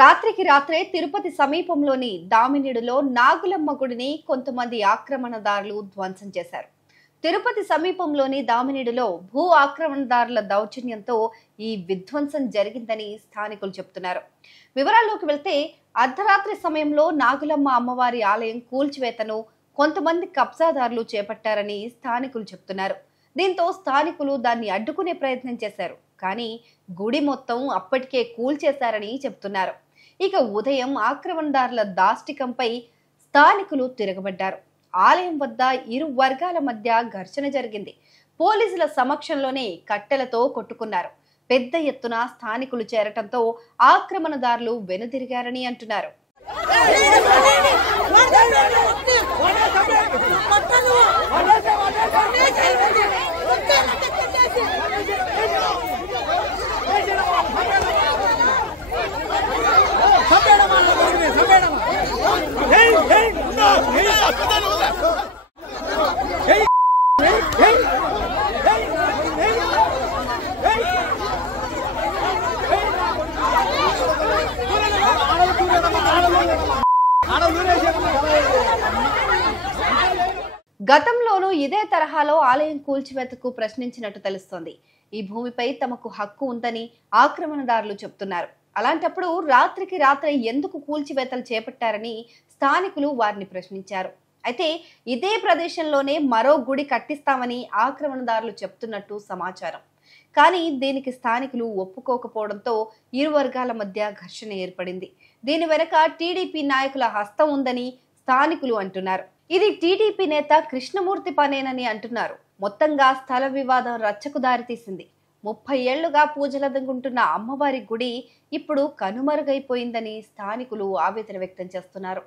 రాత్రికి రాత్రే తిరుపతి సమీపంలోని దామినేడులో నాగులమ్మ గుడిని కొంతమంది ఆక్రమణదారులు ధ్వంసం చేశారు. తిరుపతి సమీపంలోని దామినేడులో భూ ఆక్రమణదారుల దౌర్జన్యంతో ఈ విధ్వంసం జరిగిందని స్థానికులు చెబుతున్నారు. వివరాల్లోకి వెళ్తే అర్ధరాత్రి సమయంలో నాగులమ్మ అమ్మవారి ఆలయం కూల్చివేతను కొంతమంది కబ్జాదారులు చేపట్టారని స్థానికులు చెబుతున్నారు. దీంతో స్థానికులు దాన్ని అడ్డుకునే ప్రయత్నం చేశారు. కానీ గుడి మొత్తం అప్పటికే కూల్చేశారని చెబుతున్నారు. ఇక ఉదయం ఆక్రమణదారుల దాష్టికంపై స్థానికులు తిరగబడ్డారు. ఆలయం వద్ద ఇరు వర్గాల మధ్య ఘర్షణ జరిగింది. పోలీసుల సమక్షంలోనే కట్టెలతో కొట్టుకున్నారు. పెద్ద ఎత్తున స్థానికులు చేరటంతో ఆక్రమణదారులు వెనుదిరిగారని అంటున్నారు. గతంలోనూ ఇదే తరహాలో ఆలయం కూల్చివేతకు ప్రశ్నించినట్టు తెలుస్తోంది. ఈ భూమిపై తమకు హక్కు ఉందని ఆక్రమణదారులు చెబుతున్నారు. అలాంటప్పుడు రాత్రికి రాత్రి ఎందుకు కూల్చివేతలు చేపట్టారని స్థానికులు వారిని ప్రశ్నించారు. అయితే ఇదే ప్రదేశంలోనే మరో గుడి కట్టిస్తామని ఆక్రమణదారులు చెప్తున్నట్టు సమాచారం. కానీ దీనికి స్థానికులు ఒప్పుకోకపోవడంతో ఇరు వర్గాల మధ్య ఘర్షణ ఏర్పడింది. దీని వెనక టీడీపీ నాయకుల హస్తం ఉందని స్థానికులు అంటున్నారు. ఇది టీడీపీ నేత కృష్ణమూర్తి పనేనని అంటున్నారు. మొత్తంగా స్థల వివాదం రచ్చకు దారితీసింది. 30 ఏళ్లుగా పూజలందుకుంటున్న అమ్మవారి గుడి ఇప్పుడు కనుమరుగైపోయిందని స్థానికులు ఆవేదన వ్యక్తం చేస్తున్నారు.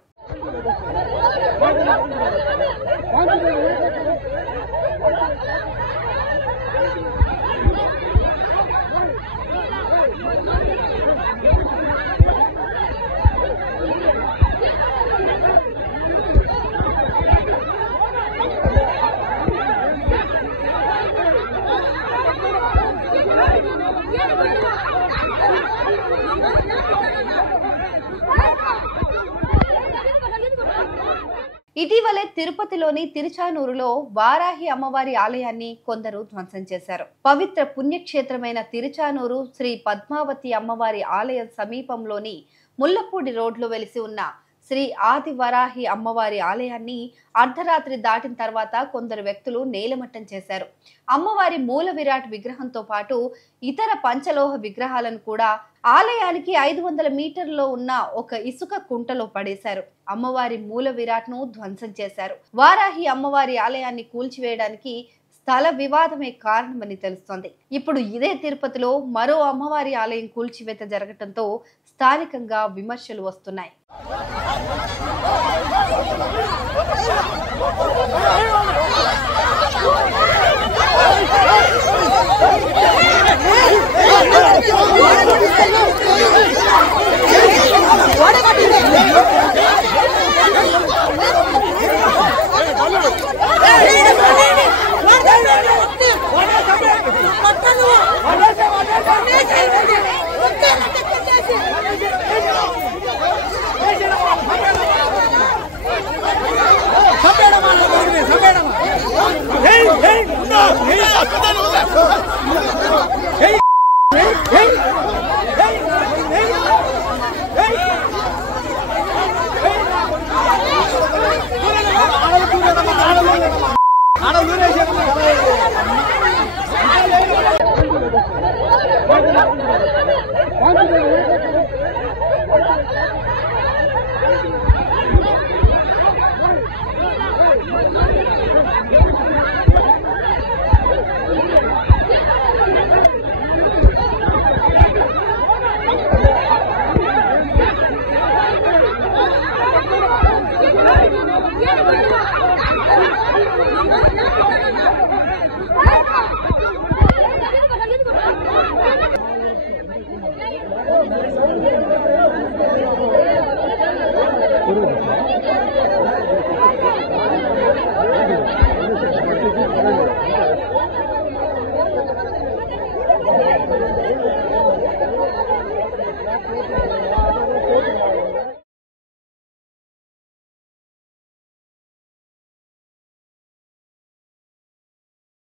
ఇటీవలే తిరుపతిలోని తిరుచానూరులో వారాహి అమ్మవారి ఆలయాన్ని కొందరు ధ్వంసం చేశారు. పవిత్ర పుణ్యక్షేత్రమైన తిరుచానూరు శ్రీ పద్మావతి అమ్మవారి ఆలయం సమీపంలోని ముల్లపూడి రోడ్లో వెలిసి ఉన్న శ్రీ ఆది వరాహి అమ్మవారి ఆలయాన్ని అర్ధరాత్రి దాటిన తర్వాత కొందరు వ్యక్తులు నేలమట్టం చేశారు. అమ్మవారి మూల విరాట్ విగ్రహంతో పాటు ఇతర పంచలోహ విగ్రహాలను కూడా ఆలయానికి 500 మీటర్లలో ఉన్న ఒక ఇసుక కుంటలో పడేశారు. అమ్మవారి మూల విరాట్ ను ధ్వంసం చేశారు. వారాహి అమ్మవారి ఆలయాన్ని కూల్చివేయడానికి స్థల వివాదమే కారణమని తెలుస్తోంది. ఇప్పుడు ఇదే తిరుపతిలో మరో అమ్మవారి ఆలయం కూల్చివేత జరగటంతో స్థానికంగా విమర్శలు వస్తున్నాయి.